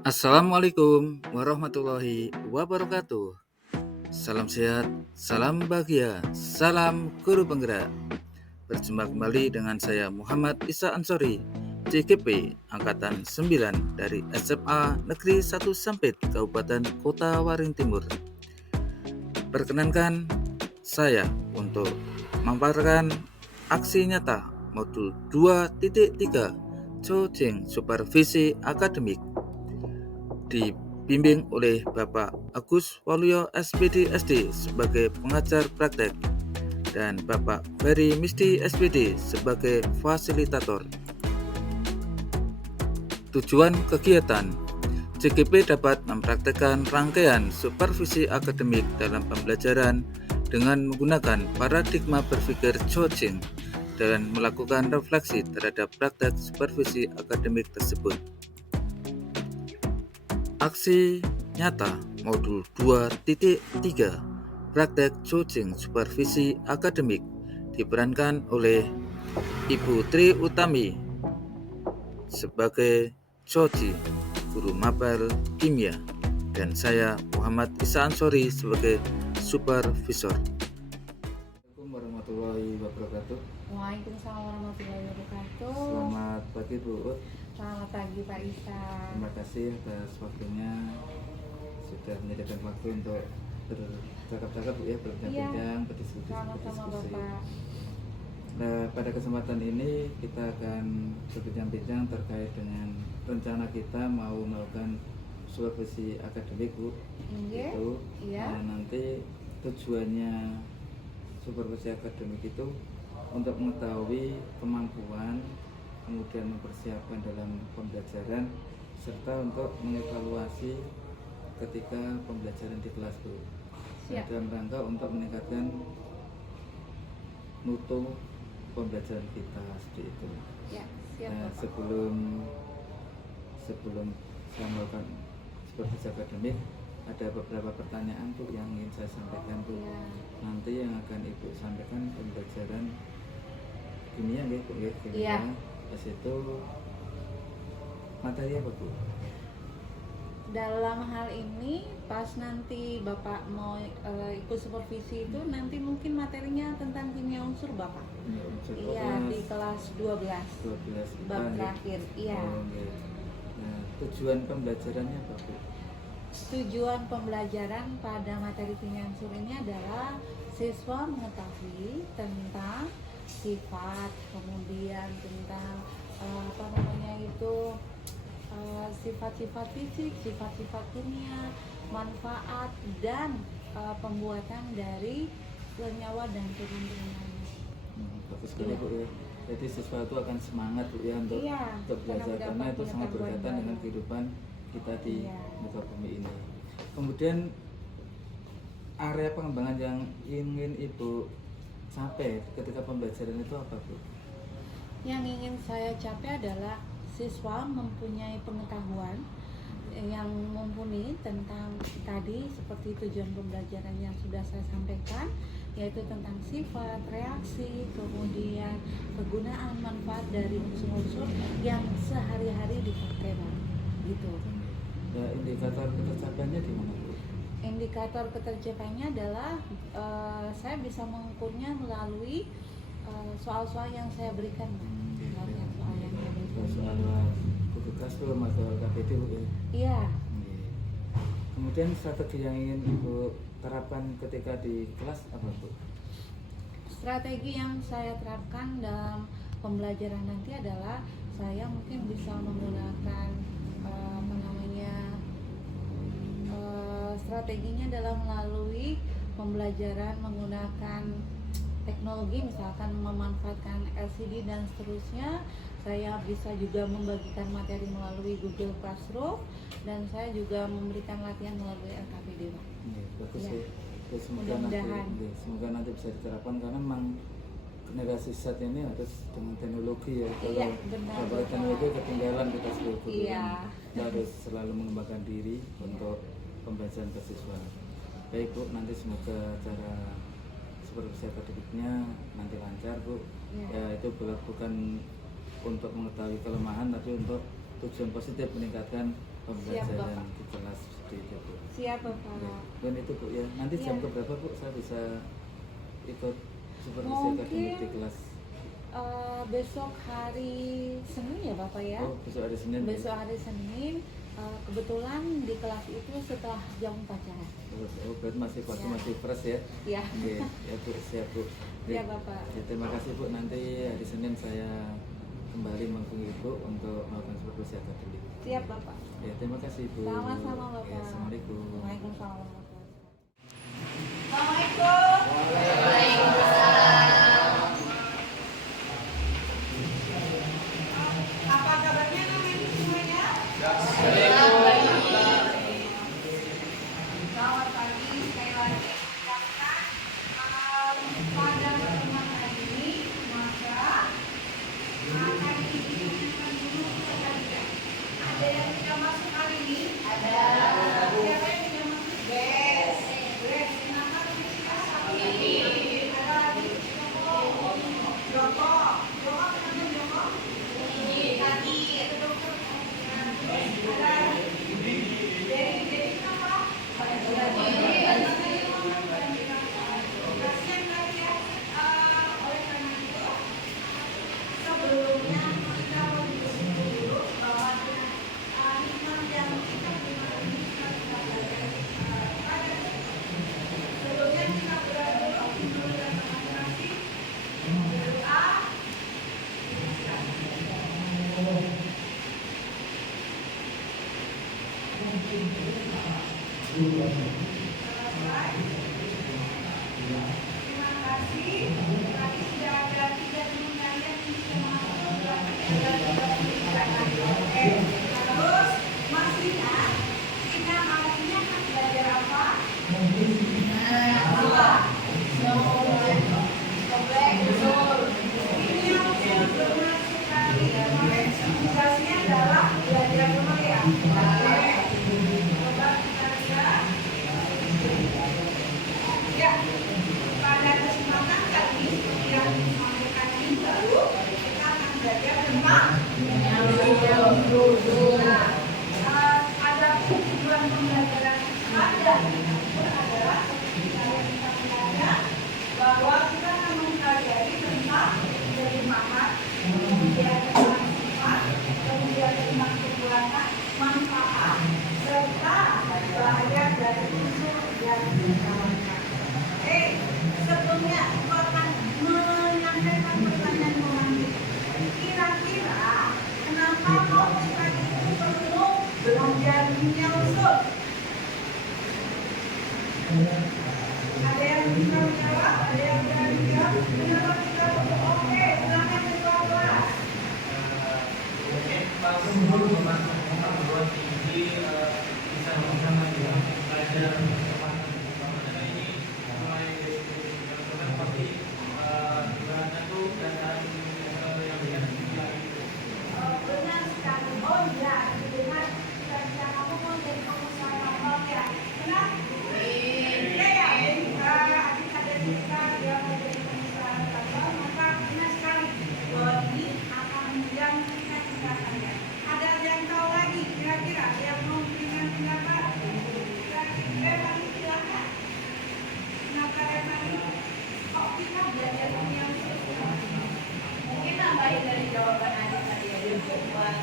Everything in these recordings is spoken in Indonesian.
Assalamualaikum warahmatullahi wabarakatuh. Salam sehat, salam bahagia, salam guru penggerak. Berjumpa kembali dengan saya Muhammad Isa Ansori, CGP Angkatan 9 dari SMA Negeri 1 Sampit, Kabupaten Kota Waring Timur. Perkenankan saya untuk memaparkan aksi nyata modul 2.3 Coaching Supervisi Akademik dibimbing oleh Bapak Agus Waluyo SPD SD sebagai pengajar praktek dan Bapak Ferry Misti SPD sebagai fasilitator. Tujuan kegiatan CGP dapat mempraktekkan rangkaian supervisi akademik dalam pembelajaran dengan menggunakan paradigma berpikir coaching dan melakukan refleksi terhadap praktek supervisi akademik tersebut. Aksi nyata modul 2.3 praktek coaching supervisi akademik diperankan oleh Ibu Tri Utami sebagai Coci, guru mapel kimia, dan saya Muhammad Isa Ansori sebagai supervisor. Assalamualaikum warahmatullahi wabarakatuh. Waalaikumsalam warahmatullahi wabarakatuh. Selamat pagi Bu Ut. Selamat pagi Pak Isa. Terima kasih atas waktunya, sudah menyediakan waktu untuk bercakap-cakap Bu ya, berbincang-bincang, berdiskusi. Sama-sama Bapak. Nah, pada kesempatan ini kita akan berbincang-bincang terkait dengan rencana kita mau melakukan supervisi akademik Bu. Itu Iya. nanti tujuannya supervisi akademik itu untuk mengetahui kemampuan, kemudian mempersiapkan dalam pembelajaran, serta untuk mengevaluasi ketika pembelajaran di kelas Bu. Dalam rangka untuk meningkatkan mutu pembelajaran kita seperti itu. Ya, siap Nah, Bapak. sebelum saya melakukan supervisi akademik, ada beberapa pertanyaan Bu yang ingin saya sampaikan Bu. Ya. Nanti yang akan Ibu sampaikan pembelajaran kimia ya Bu ya, kimia. Iya. Pas itu materi apa Bu? Dalam hal ini pas nanti Bapak mau ikut supervisi itu nanti mungkin materinya tentang kimia unsur Bapak. Iya, di kelas 12. 12 Bab terakhir. Iya. Oh, okay. Nah, tujuan pembelajarannya apa Bu? Tujuan pembelajaran pada materi kimia unsur ini adalah siswa mengetahui tentang sifat, kemudian tentang sifat-sifat fisik, sifat-sifat kimia, manfaat dan pembuatan dari senyawa dan turun-turunannya. Bagus sekali Bu ya. Jadi siswa itu akan semangat Bu ya untuk belajar, karena itu sangat berkaitan dengan kehidupan kita di muka bumi ini. Kemudian area pengembangan yang ingin Ibu capai ketika pembelajaran itu apa Bu? Yang ingin saya capai adalah siswa mempunyai pengetahuan yang mumpuni tentang tadi seperti tujuan pembelajaran yang sudah saya sampaikan, yaitu tentang sifat, reaksi, kemudian kegunaan manfaat dari unsur-unsur yang sehari-hari dipakai Pak. Gitu. Ya, indikator ketercapaiannya di mana Bu? Indikator ketercapaiannya adalah saya bisa mengukurnya melalui soal-soal yang saya berikan. Soal buku classroom atau KPD Bu ya? Iya. Kemudian strategi yang ingin Ibu terapkan ketika di kelas apa Bu? Strategi yang saya terapkan dalam pembelajaran nanti adalah saya mungkin bisa menggunakan strateginya dalam melalui pembelajaran menggunakan teknologi, misalkan memanfaatkan LCD dan seterusnya. Saya bisa juga membagikan materi melalui Google Classroom dan saya juga memberikan latihan melalui LKPD. Bagus ya. Semoga nanti bisa diterapkan, karena memang generasi saat ini harus dengan teknologi ya. Kalau teknologi ketinggalan kita sebagai guru, kita harus selalu mengembangkan diri untuk pembelajaran ke siswa. Baik Bu, nanti semoga cara supervisi akademiknya nanti lancar Bu. Ya, itu bukan untuk mengetahui kelemahan, tapi untuk tujuan positif meningkatkan pembelajaran di kelas seperti itu Bu. Siap Bapak. Ya. Dan itu Bu ya. Nanti jam Ya. berapa Bu saya bisa ikut supervisi Mungkin akademik di kelas? besok hari Senin ya Bapak ya. Oh, besok hari Senin. Besok hari Senin, kebetulan di kelas itu setelah jam upacara. Oh, berarti masih waktu Ya. masih fresh ya? Ya. Oke, ya Bu, siap Bu. Ya Bapak. Ya, terima kasih Bu. Nanti hari Senin saya kembali menghubungi Ibu untuk melakukan supervisi akademik. Siap Bapak. Ya, terima kasih Bu. Sama-sama Bapak. Ya, Assalamualaikum. Waalaikumsalam. Assalamualaikum. Apa kabarnya teman semuanya? Selamat pagi, sekali lagi ucapkan pada pertemuan hari ini maka akan diingatkan dulu kepada ada yang tidak masuk hari ini? Ada. Siapa yang tidak masuk? Yes. Yes. Kenapa kita satu ini? Ada lagi Joko. Joko. Joko kenapa Joko? Kaki. Ada dokter. Ada lagi. Jadi kenapa? Kasihan lagi ya. Oleh karena itu sebelumnya kita berdiskusi dulu bahwa hikmah yang kita gunakan ini kita belajar pada sebelumnya kita berdoa dulu dan masing-masing berdoa. Terima kasih. Tadi sudah ada 3 teman kalian yang sudah masuk. Berarti ada 3 Oke. Terus masih ingat kita hari ini akan belajar apa? Apa? Komplek. Betul. Ini yang benar sekali. Kemarin tugasnya adalah belajar dulu ya. Oke. Coba kita lihat. Ya, pada kesempatan kali ini seperti yang disampaikan ini baru kita akan belajar tentang ada tujuan pembelajaran ada adalah seperti kalian bisa belajar bahwa kita akan mempelajari tentang kelemahan, kemudian tentang sifat, kemudian tentang kekuatan, manfaat, serta bahaya dari unsur yang ditawarkan. Sebelumnya aku akan menyampaikan pertanyaan pemanggilan. Kira-kira kenapa kok kita itu perlu belajar dunia usul? Ada yang bisa menjawab? Ada yang berani jawab? Kenapa kita perlu? Oke, silakan dijawab. Mungkin kalau membantu membuat tinggi bisa bersama juga belajar bersama ini mulai dari pasti ibaratnya tuh dan yang dia itu. Benar sekali. Oh iya, dengar cita-cita kamu mau jadi pengusaha tambang ya? Benar? Iya ya. Adik ada cerita dia mau jadi pengusaha tambang, maka benar sekali. Ini akan menunjang cita-cita kalian. Ada yang tahu lagi? Kira-kira yang mau berikan pendapat? Kira-kira silakan. Kenapa tadi? Kok kita belajar dunia usul? Mungkin nambahin dari jawaban Adit tadi ya, buat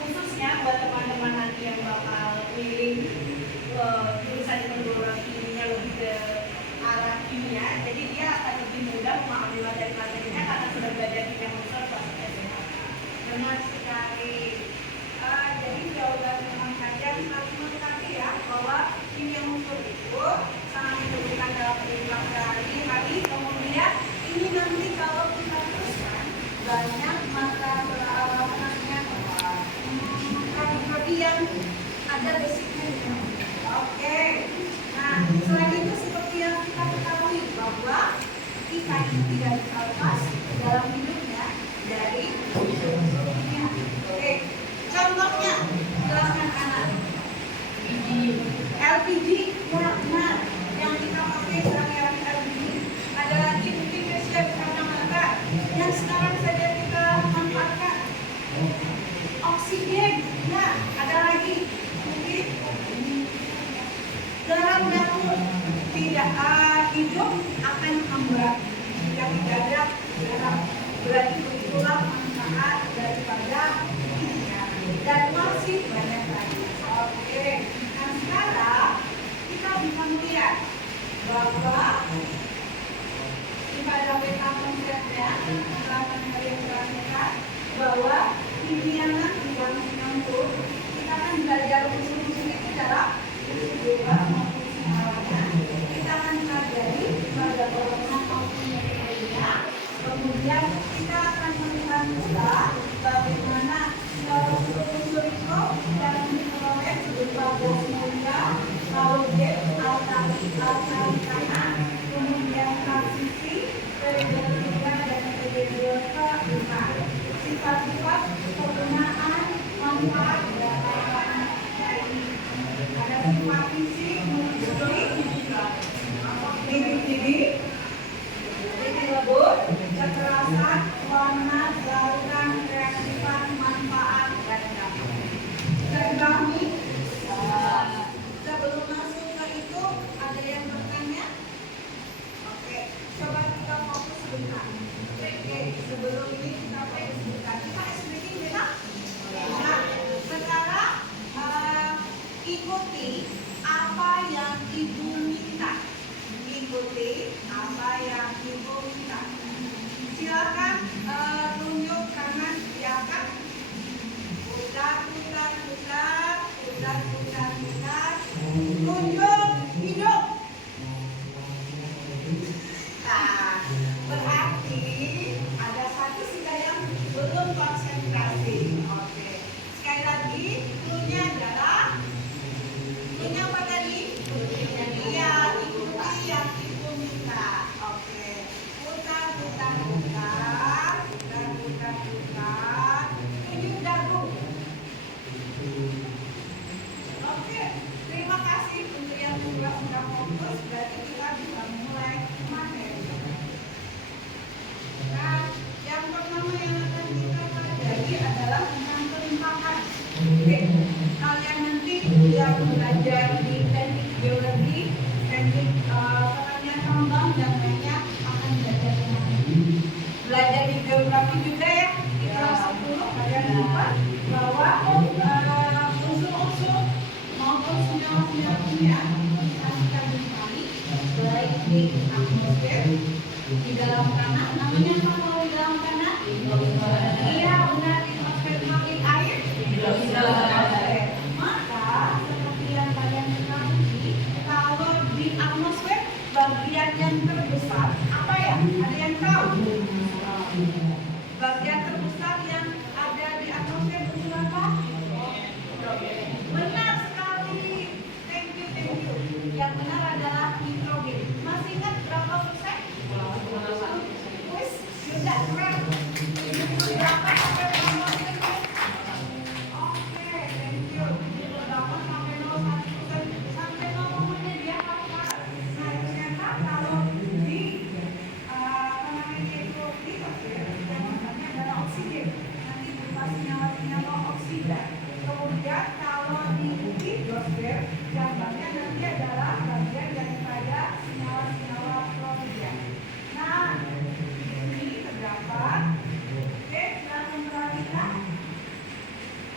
khususnya buat teman-teman nanti yang bakal pilih jurusan di perguruan tingginya lebih ke arah kimia, jadi dia akan lebih mudah memahami materi-materinya karena sudah belajar kimia unsur pas SMA. Benar sekali. Jadi jawaban teman kalian harus mengetahui ya bahwa kimia unsur itu sangat dibutuhkan dalam kehidupan sehari-hari. Kemudian ini nanti kalau kita teruskan banyak mata prodi yang ada basicnya. Oke. Nah, selain itu seperti yang kita ketahui bahwa kita ini tidak bisa lepas dalam hidupnya dari kimia. Oke. Contohnya, jelaskan kanan. LPG murah benar yang kita pakai sehari-hari LPG. Ada lagi mungkin Asia kacamata yang sekarang saja kita darah tidak hidup akan hambar. Jika tidak ada darah, berarti begitulah manfaat daripada minyak. Dan masih banyak lagi. Oke, nah sekarang kita bisa melihat bahwa pada peta konsepnya akan kalian perhatikan bahwa pimpinan yang menyentuh kita akan belajar usul-usul itu dalam usul bebas maupun senyawa. Kita akan pelajari pada golongan maupun lainnya. Kemudian kita akan melihat pula bagaimana usul itu yang diperoleh berupa gas mulia, halogen, alkali tanah, kemudian transisi PDB3 dan PDB5. Sifat-sifat penggunaan manfaat dari ini. Ada sifat fisik mengikuti titik-titik, titik lebur, kekerasan, warna, bauran, reaksifan, manfaat, dan dampak. Terbagi. Sebelum masuk ke itu, ada yang bertanya? Oke, coba kita fokus sebentar. Oke, sebelum ini kita fokus sebentar. Kita explaining ya? Nah, sekarang ikuti apa yang Ibu minta. Ikuti apa yang Ibu minta. Silakan tunjuk kanan ya kan? Putar. Tunjuk hidung. Nah, berarti ada satu sila yang belum konsentrasi. Oke. Sekali lagi, cluenya adalah cluenya apa tadi? Iya, ikuti yang Ibu minta. Oke. Putar. Tunjuk dagu. Oke, terima kasih untuk yang sudah fokus. Berarti kita bisa mulai materi. Nah, yang pertama yang akan kita pelajari adalah tentang pelimpahan. Oke, kalian nanti yang belajar di teknik geologi, teknik pertanian tambang dan lainnya akan belajar tentang ini. Belajar di geografi juga ya. Di kelas 10 kalian lupa bahwa unsur-unsur maupun senyawa-senyawanya kita jumpai baik di atmosfer, di dalam tanah. Namanya apa kalau di dalam tanah? Iya, benar, di atmosfer mengalir air. Maka seperti yang kalian ketahui, kalau di atmosfer bagian yang terbesar apa ya? Ada yang tahu? Bagian terbesar yang ada di atmosfer itu apa? Benar sekali. Thank you. Yang benar adalah nitrogen. Masih ingat berapa persen? Wis, sudah keren. Berapa sampai berapa persen? Oke, thank you. Berapa sampai 0,1% sampai 0,1 dia apa? Nah, ternyata kalau di apa namanya itu di atmosfer yang namanya adalah oksigen. Nanti berupa senyawa-senyawa oksida. Kemudian kalau di hidrosfer gambarnya nanti adalah bagian daripada senyawa-senyawa klorida. Nah, ini terdapat, silahkan perhatikan,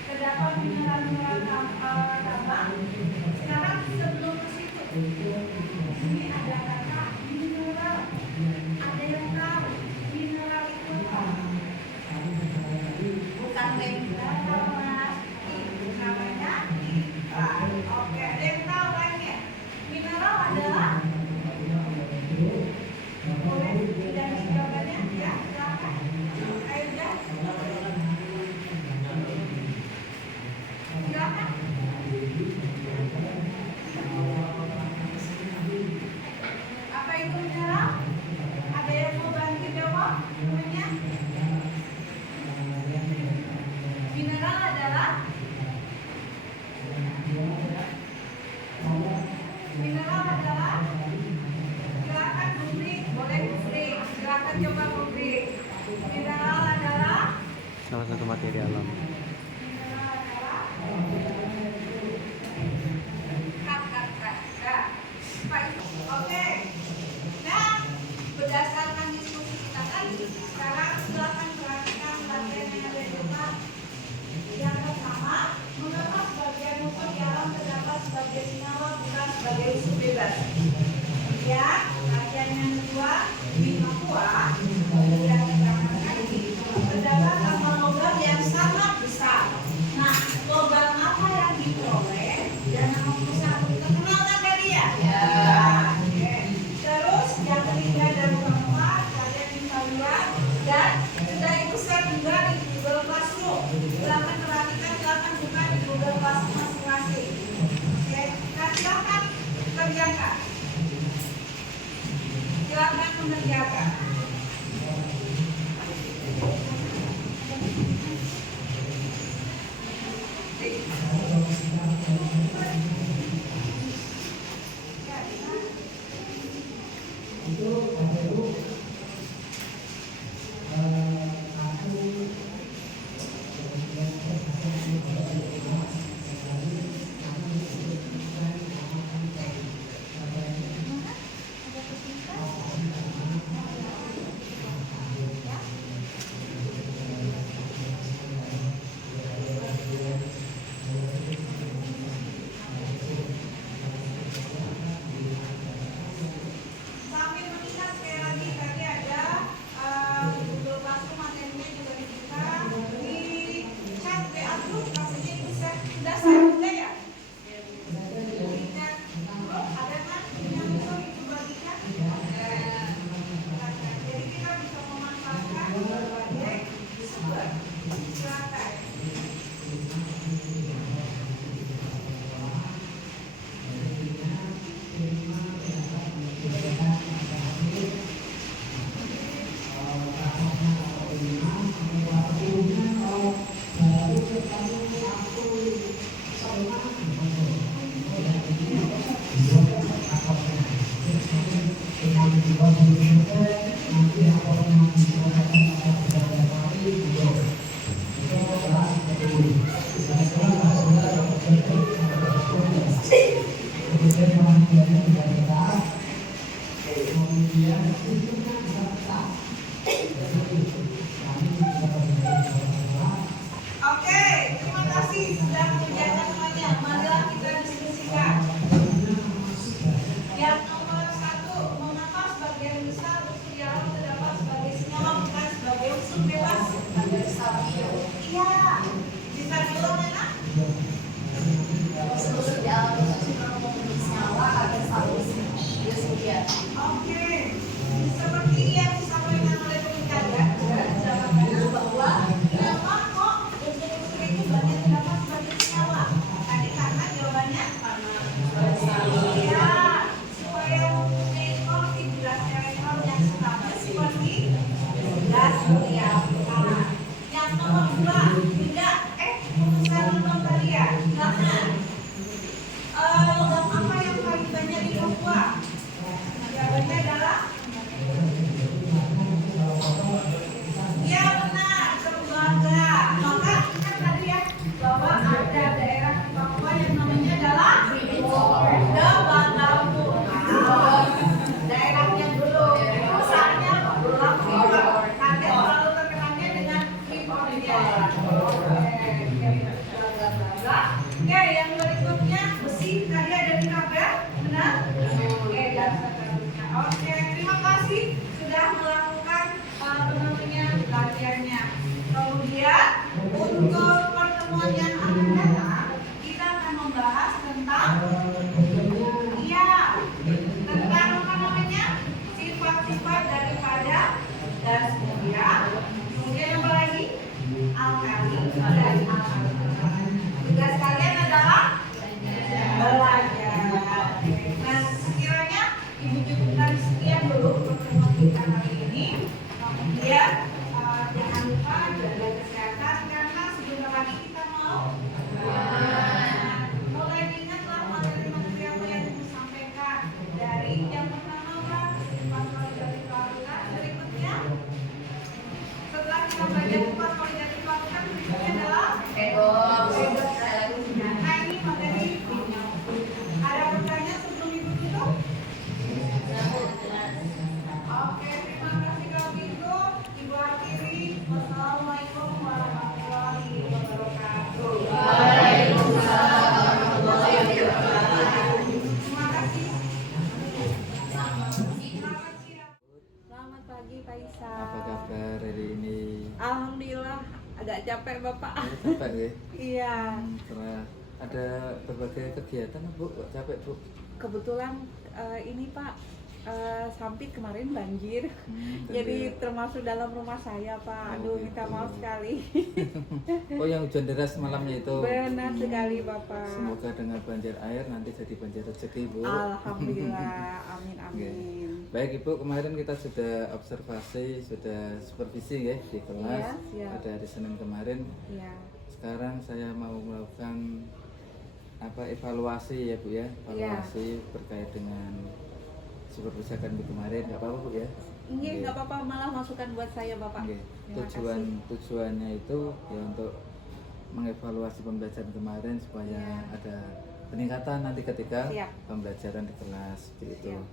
terdapat mineral-mineral tambang. Sekarang sebelum ke situ, ini ada kata mineral. Ada yang tahu mineral itu apa? Bukan mineral, Mas. Itu namanya ikan. Oke, ada yang tahu lainnya? Mineral adalah boleh tidak jawabannya? Ya, silakan. Ayo dah. Silakan. Apa itu mineral? Ada yang mau bantu jawab? Namanya? Mineral adalah silakan publik, boleh publik, silakan coba publik. Mineral adalah salah satu materi alam. kata-kata. Oke. Nah, berdasarkan diskusi kita tadi, sekarang silakan perhatikan bagian yang ada di depan. Yang pertama, mengapa sebagian unsur di alam terdapat sebagai senyawa bukan sebagai unsur bebas? Ya, bagian yang kedua, di Papua yang diterangkan ini terdapat tambang logam yang sangat besar. Nah, logam apa yang diperoleh dan nama perusahaan terkenal kan tadi ya? Ya. Oke. Terus yang ketiga dan keempat kalian bisa lihat dan sudah itu saya juga di Google Classroom. Silakan perhatikan, silakan buka di Google Classroom masing-masing. Oke, nah silakan kerjakan. Silakan mengerjakan. Sambil mengingat sekali lagi tadi ada Google Classroom materinya juga dibuka di chat WA group maksudnya itu sudah saya buka ya. Di chat group ada kan yang bisa itu bagikan. Jadi kita bisa memanfaatkan berbagai sumber. Silakan. Oke, terima kasih sudah mengerjakan semuanya. Marilah kita diskusikan. Yang nomor 1, mengapa sebagian besar unsur di alam terdapat sebagai senyawa bukan sebagai unsur bebas? Iya, bisa diulang ya? Oke, seperti yang disampaikan oleh pembicara, jawabannya bahwa kenapa kok unsur-unsur itu banyak terdapat sebagai senyawa? Tadi karena jawabannya iya, supaya mempunyai konfigurasi elektron yang stabil seperti gas mulia. Yang nomor 2, juga urusan logam tadi ya, silakan. Logam apa yang paling banyak di Papua? Jawabannya adalah ya benar, tembaga. Maka kan tadi ya bahwa ada daerah di Papua yang namanya adalah Tembagamu. Daerahnya dulu, perusahaannya belum impor. Nanti selalu terkenalnya dengan impornya. Oke, yang berikutnya besi tadi ada di kabel, benar? Oke, oke, terima kasih sudah melakukan latihannya. Kemudian untuk pertemuan yang akan datang, kita akan membahas tentang tentang apa namanya sifat-sifat daripada gas mulia. Kemudian apa lagi? Alkali dan alkali. Tugas kalian adalah belajar. Nah, sekiranya Ibu cukupkan sekian dulu pertemuan kita kali ini. Kemudian jangan lupa jaga kesehatan karena sebentar lagi kita mau mulai diingatlah materi-materi apa yang Ibu sampaikan. Dari yang pertama sifat kualitatif larutan, berikutnya setelah kita belajar sifat kualitatif larutan, berikutnya adalah Pak. Oh, capek ya. Iya. Setelah ada berbagai kegiatan Bu, kok capek Bu? Kebetulan ini Pak, Sampit kemarin banjir. Dan Jadi ya- termasuk dalam rumah saya Pak. Oh, Aduh, minta gitu. maaf sekali. Oh, yang hujan deras malamnya itu. Benar sekali Bapak. Semoga dengan banjir air nanti jadi banjir rezeki Bu. Alhamdulillah, amin amin. Baik Ibu, kemarin kita sudah observasi, sudah supervisi ya di kelas. Iya, siap. Pada hari Senin kemarin. Iya. Sekarang saya mau melakukan evaluasi ya Bu ya, evaluasi terkait dengan supervisi akademik kemarin, nggak apa-apa Bu ya? Ini nggak apa-apa, malah masukan buat saya Bapak. Oke. Terima Tujuannya itu ya untuk mengevaluasi pembelajaran kemarin supaya Iya. ada peningkatan nanti ketika Siap. pembelajaran di kelas seperti itu. Siap.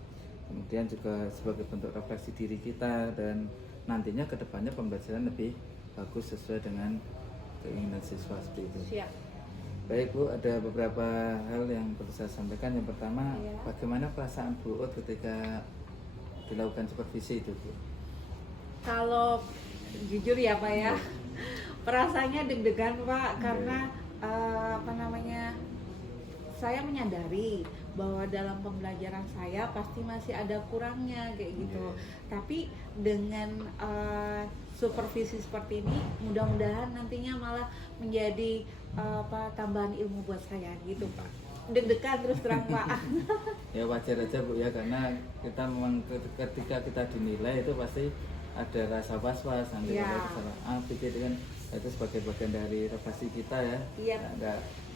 Kemudian juga sebagai bentuk refleksi diri kita dan nantinya kedepannya pembelajaran lebih bagus sesuai dengan keinginan siswa seperti itu. Siap. Baik Bu, ada beberapa hal yang perlu saya sampaikan. Yang pertama, Iya. bagaimana perasaan Bu Ut ketika dilakukan supervisi itu Bu? Kalau jujur ya Pak ya, Iya. perasaannya deg-degan Pak, Iya. karena saya menyadari bahwa dalam pembelajaran saya pasti masih ada kurangnya kayak gitu. Iya. Tapi dengan supervisi seperti ini, mudah-mudahan nantinya malah menjadi tambahan ilmu buat saya gitu Pak. Deg-degan terus terang Pak. Ya wajar aja Bu ya, karena kita memang ketika kita dinilai itu pasti ada rasa was-was, nanti Ya. kalau salah A, B, C kan itu sebagai bagian dari refleksi kita ya. Iya.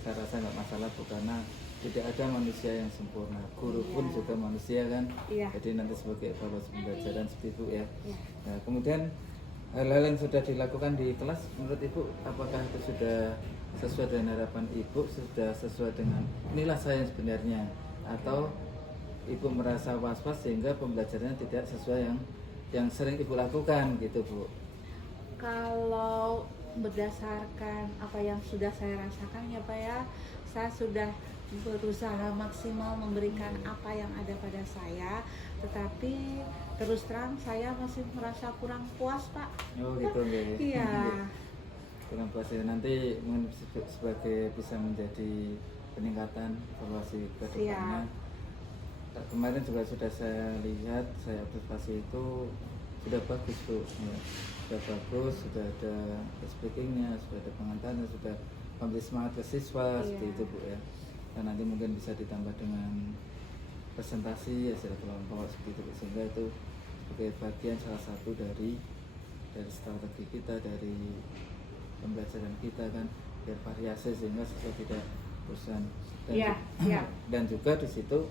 Saya rasa nggak masalah Bu, karena tidak ada manusia yang sempurna. Guru pun Iya. juga manusia kan. Iya. Jadi nanti sebagai evaluasi pembelajaran seperti itu ya. Iya. Nah, kemudian hal-hal yang sudah dilakukan di kelas menurut Ibu apakah itu sudah sesuai dengan harapan Ibu, sudah sesuai dengan inilah saya yang sebenarnya, atau Ibu merasa was-was sehingga pembelajarannya tidak sesuai yang sering Ibu lakukan gitu Bu? Kalau berdasarkan apa yang sudah saya rasakan ya Pak ya, saya sudah berusaha maksimal memberikan apa yang ada pada saya, tetapi terus terang saya masih merasa kurang puas Pak. Oh gitu nggih. Iya. Kurang puas ya, nanti mungkin sebagai bisa menjadi peningkatan evaluasi ke depannya. Kemarin juga sudah saya lihat, saya observasi itu sudah bagus Bu ya. Sudah bagus, sudah ada speakingnya, sudah ada pengantarnya, sudah memberi semangat ke siswa seperti itu Bu ya. Dan nanti mungkin bisa ditambah dengan presentasi hasil kelompok seperti itu Bu. Sehingga itu sebagai bagian salah satu dari strategi kita, dari pembelajaran kita kan, biar variasi sehingga siswa tidak bosan. Dan, Iya, iya. dan juga di situ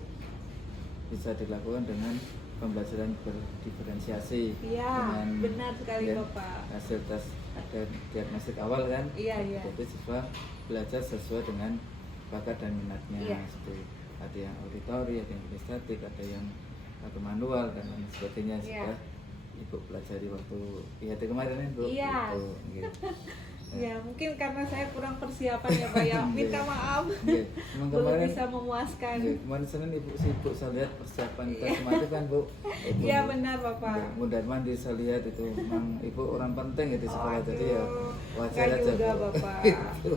bisa dilakukan dengan pembelajaran berdiferensiasi Iya, dengan benar sekali ya, Bapak. hasil tes ada diagnostik awal kan. Iya, iya. Jadi siswa belajar sesuai dengan bakat dan minatnya. Iya. Seperti ada yang auditori, ada yang kinestetik, ada yang manual dan lain sebagainya. Iya. Sudah Ibu pelajari waktu IHT kemarin kan Bu? Iya. Gitu. Ya mungkin karena saya kurang persiapan ya Pak ya, minta maaf. Iya. Emang Belum kemarin bisa memuaskan. iya, kemarin Senin Ibu sibuk, saya lihat persiapan tes kemarin kan Bu. Iya benar Bapak. Mundar mandir saya lihat itu, memang Ibu orang penting ya di sekolah, Aduh, jadi ya wajar nggak aja juga, Bu. Bapak. Gitu.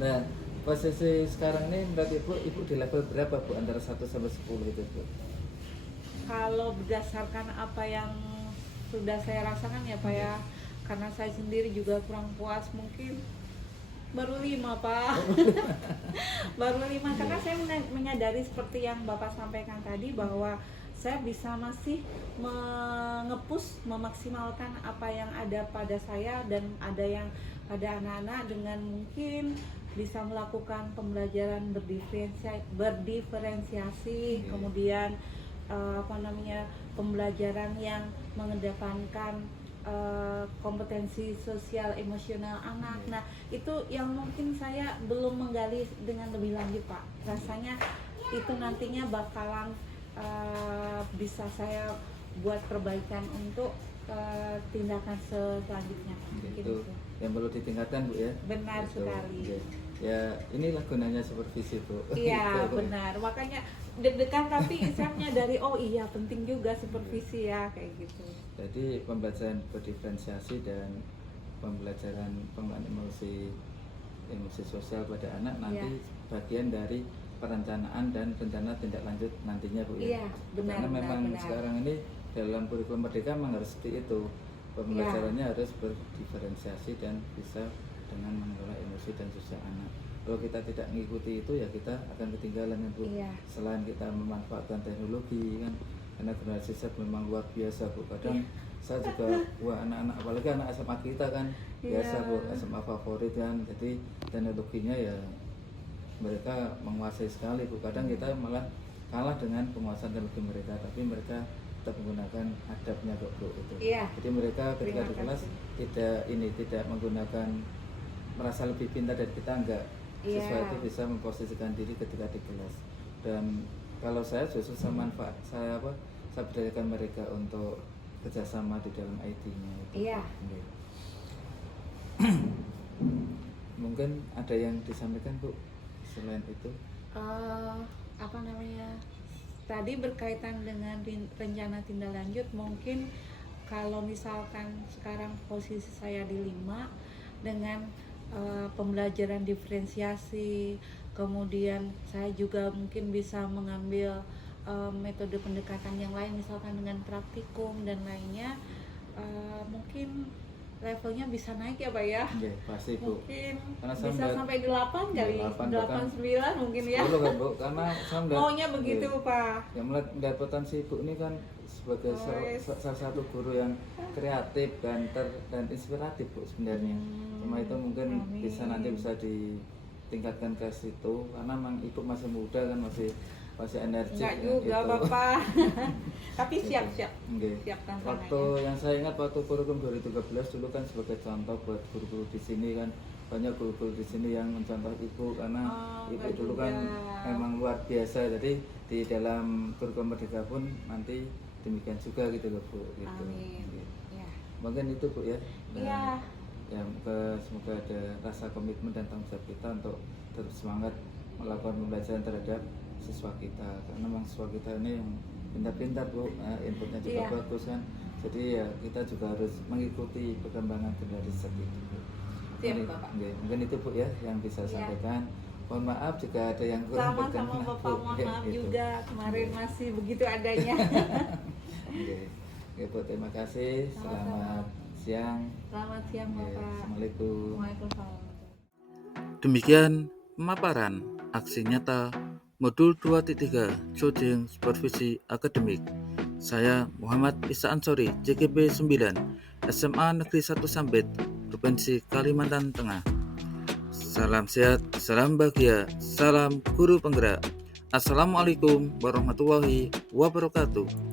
Nah, posisi sekarang ini menurut Ibu di level berapa Bu, antara 1 sampai 10 itu Bu? Kalau berdasarkan apa yang sudah saya rasakan ya Pak ya, karena saya sendiri juga kurang puas, mungkin baru 5 Pak. Baru 5 karena saya menyadari seperti yang Bapak sampaikan tadi bahwa saya bisa masih mengepus, memaksimalkan apa yang ada pada saya dan ada yang pada anak-anak dengan mungkin bisa melakukan pembelajaran berdiferensiasi, kemudian pembelajaran yang mengedepankan kompetensi sosial emosional anak. Nah, itu yang mungkin saya belum menggali dengan lebih lanjut Pak. Rasanya itu nantinya bakalan bisa saya buat perbaikan untuk tindakan selanjutnya. Itu yang perlu ditingkatkan Bu ya. Benar Gitu. sekali. Iya. Ya inilah gunanya supervisi Bu. Iya Gitu. benar, makanya deg-degan tapi saya menyadari oh iya penting juga supervisi ya kayak gitu. Jadi pembelajaran berdiferensiasi dan pembelajaran pengelolaan emosi sosial pada anak nanti bagian dari perencanaan dan rencana tindak lanjut nantinya Bu ya. Iya, benar, Karena memang benar. sekarang ini dalam kurikulum merdeka memang harus seperti itu. Pembelajarannya harus berdiferensiasi dan bisa dengan mengelola emosi dan sosial anak. Kalau kita tidak mengikuti itu ya kita akan ketinggalan kan Bu. Iya. Selain kita memanfaatkan teknologi kan, karena generasi Z memang luar biasa Bu. Kadang saya juga wah anak-anak apalagi anak SMA kita kan biasa Bu, SMA favorit kan. Jadi teknologinya ya mereka menguasai sekali Bu. Kadang kita malah kalah dengan penguasaan teknologi mereka, tapi mereka tetap menggunakan adabnya kok Bu itu. Iya. Jadi mereka ketika Terima di kelas kasih. tidak menggunakan merasa lebih pintar dari kita, enggak. Iya. Siswa itu bisa memposisikan diri ketika di kelas. Dan kalau saya justru saya berdayakan mereka untuk kerjasama di dalam IT-nya itu. Iya. Oke. Mungkin ada yang disampaikan Bu selain itu? Apa namanya, tadi berkaitan dengan rencana tindak lanjut, mungkin kalau misalkan sekarang posisi saya di 5 dengan pembelajaran diferensiasi, kemudian saya juga mungkin bisa mengambil metode pendekatan yang lain, misalkan dengan praktikum dan lainnya, mungkin levelnya bisa naik ya Pak ya. Iya, pasti Bu. Mungkin Karena saya bisa melihat- sampai 8 kali, 8 8 9 mungkin ya. 10 kan Bu, karena saya melihat Maunya begitu Pak. yang melihat potensi Ibu ini kan sebagai salah satu guru yang kreatif dan inspiratif Bu sebenarnya. Cuma itu mungkin Amin. bisa nanti bisa ditingkatkan ke situ karena memang Ibu masih muda kan, masih energik. Enggak ya, juga gitu. Bapak. Tapi siap-siap. Oke. Siap tantangannya. Waktu yang saya ingat waktu kurikulum 2013 dulu kan sebagai contoh buat guru-guru di sini kan, banyak guru-guru di sini yang mencontoh Ibu karena Ibu enggak dulu juga. kan memang luar biasa. Jadi di dalam kurikulum merdeka pun nanti demikian juga gitu loh Bu. Gitu. Amin. Oke. Ya. Mungkin itu Bu ya. Dan Iya. ya semoga ada rasa komitmen dan tanggung jawab kita untuk terus semangat melakukan pembelajaran terhadap siswa kita, karena memang siswa kita ini yang pintar-pintar Bu, inputnya juga Iya. bagus kan, jadi ya kita juga harus mengikuti perkembangan generasi Z itu Bu. Siap, Mungkin- Bapak. Oke, mungkin itu Bu ya yang bisa Iya. sampaikan. Mohon maaf jika ada yang kurang Sama-sama berkenan, Bapak, Bu. mohon Ya, maaf gitu. juga kemarin masih begitu adanya. Oke. Oke, Bu, terima kasih. Sama-sama. Selamat siang. Selamat siang Oke, Bapak. Assalamualaikum. Waalaikumsalam. Demikian pemaparan aksi nyata Modul 2.3 Coding Supervisi Akademik. Saya Muhammad Isa Ansori, JKB 9, SMA Negeri 1 Sambit, Provinsi Kalimantan Tengah. Salam sehat, salam bahagia, salam guru penggerak. Assalamualaikum warahmatullahi wabarakatuh.